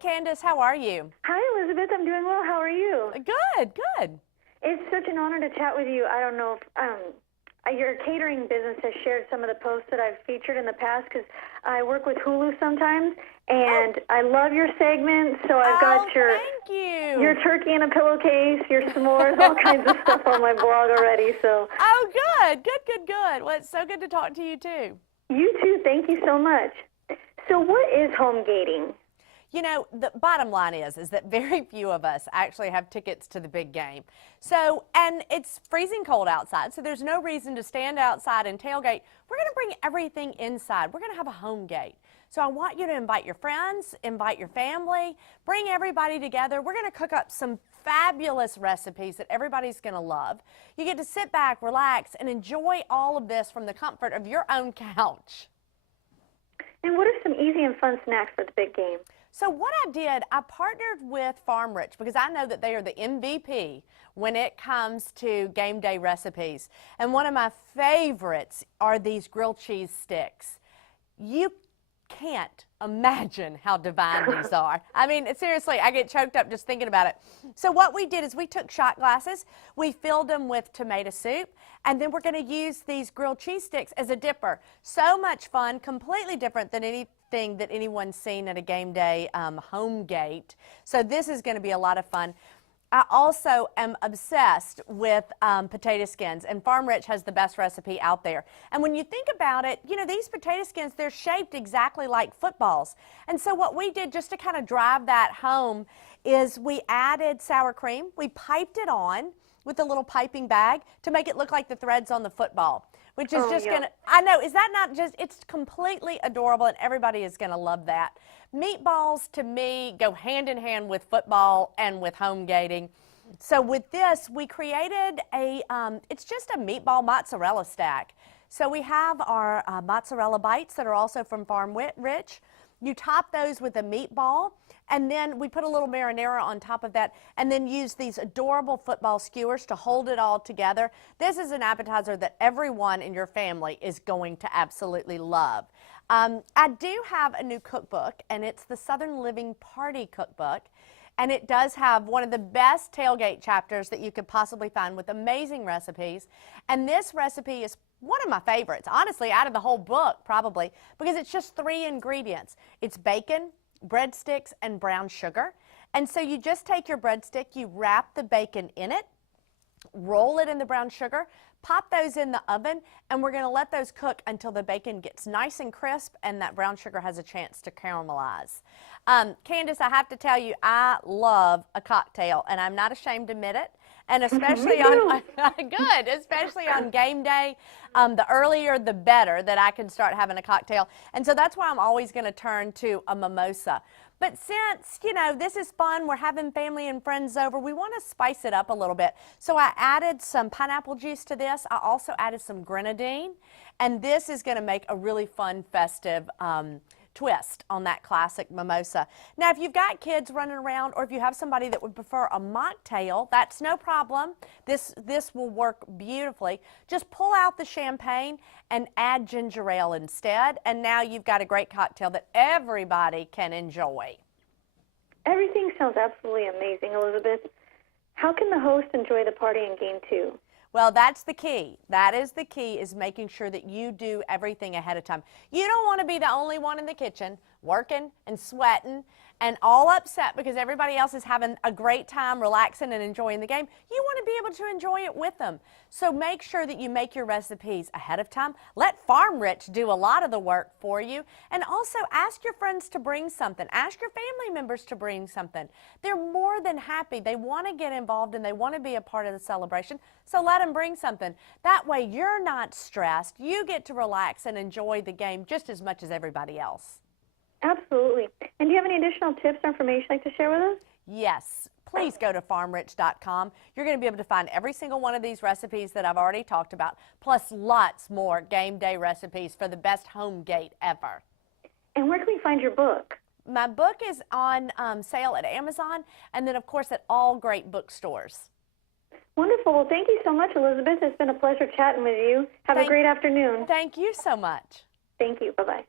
Candace, how are you? Hi, Elizabeth. I'm doing well. How are you? Good, good. It's such an honor to chat with you. I don't know if your catering business has shared some of the posts that I've featured in the past because I work with Hulu sometimes, and I love your segments. So I've got your turkey in a pillowcase, your s'mores, all kinds of stuff on my blog already. So good. Well, it's so good to talk to you too. You too. Thank you so much. So what is home gating? You know, the bottom line is that very few of us actually have tickets to the big game. So, and it's freezing cold outside, so there's no reason to stand outside and tailgate. We're going to bring everything inside. We're going to have a home gate. So I want you to invite your friends, invite your family, bring everybody together. We're going to cook up some fabulous recipes that everybody's going to love. You get to sit back, relax, and enjoy all of this from the comfort of your own couch. And what are some easy and fun snacks for the big game? So what I did, I partnered with Farm Rich because I know that they are the MVP when it comes to game day recipes. And one of my favorites are these grilled cheese sticks. You can't imagine how divine these are. I mean, seriously, I get choked up just thinking about it. So what we did is we took shot glasses, we filled them with tomato soup, and then we're going to use these grilled cheese sticks as a dipper. So much fun, completely different than anything that anyone's seen at a game day home gate. So this is going to be a lot of fun. I also am obsessed with potato skins, and Farm Rich has the best recipe out there. And when you think about it, you know, these potato skins, they're shaped exactly like footballs. And so what we did just to kind of drive that home is we added sour cream. We piped it on with a little piping bag to make it look like the threads on the football, which is gonna, I know, is that not just, it's completely adorable, and everybody is gonna love that. Meatballs, to me, go hand in hand with football and with home gating. So with this, we created a, it's just a meatball mozzarella stack. So we have our mozzarella bites that are also from Farm Rich. You top those with a meatball, and then we put a little marinara on top of that, and then use these adorable football skewers to hold it all together. This is an appetizer that everyone in your family is going to absolutely love. I do have a new cookbook, and it's the Southern Living Party Cookbook, and it does have one of the best tailgate chapters that you could possibly find with amazing recipes. And this recipe is one of my favorites, honestly, out of the whole book probably, because it's just 3 ingredients. It's bacon, breadsticks, and brown sugar. And so you just take your breadstick, you wrap the bacon in it, roll it in the brown sugar, pop those in the oven, and we're going to let those cook until the bacon gets nice and crisp and that brown sugar has a chance to caramelize. Candace, I have to tell you, I love a cocktail, and I'm not ashamed to admit it. And especially on especially on game day, the earlier the better that I can start having a cocktail. And so that's why I'm always going to turn to a mimosa. But since, you know, this is fun, we're having family and friends over, we want to spice it up a little bit. So I added some pineapple juice to this. I also added some grenadine, and this is going to make a really fun, festive twist on that classic mimosa. Now, if you've got kids running around, or if you have somebody that would prefer a mocktail, that's no problem. This will work beautifully. Just pull out the champagne and add ginger ale instead, and now you've got a great cocktail that everybody can enjoy. Everything sounds absolutely amazing, Elizabeth. How can the host enjoy the party and game too? Well, that's the key. That is the key, is making sure that you do everything ahead of time. You don't want to be the only one in the kitchen working and sweating and all upset because everybody else is having a great time relaxing and enjoying the game. You want to be able to enjoy it with them. So make sure that you make your recipes ahead of time. Let Farm Rich do a lot of the work for you. And also ask your friends to bring something. Ask your family members to bring something. They're more than happy. They want to get involved and they want to be a part of the celebration. So let them bring something. That way you're not stressed. You get to relax and enjoy the game just as much as everybody else. Absolutely. And do you have any additional tips or information you'd like to share with us? Yes. Please go to farmrich.com. You're going to be able to find every single one of these recipes that I've already talked about, plus lots more game day recipes for the best home gate ever. And where can we find your book? My book is on sale at Amazon, and then, of course, at all great bookstores. Wonderful. Well, thank you so much, Elizabeth. It's been a pleasure chatting with you. Have a great afternoon. Thank you so much. Thank you. Bye-bye.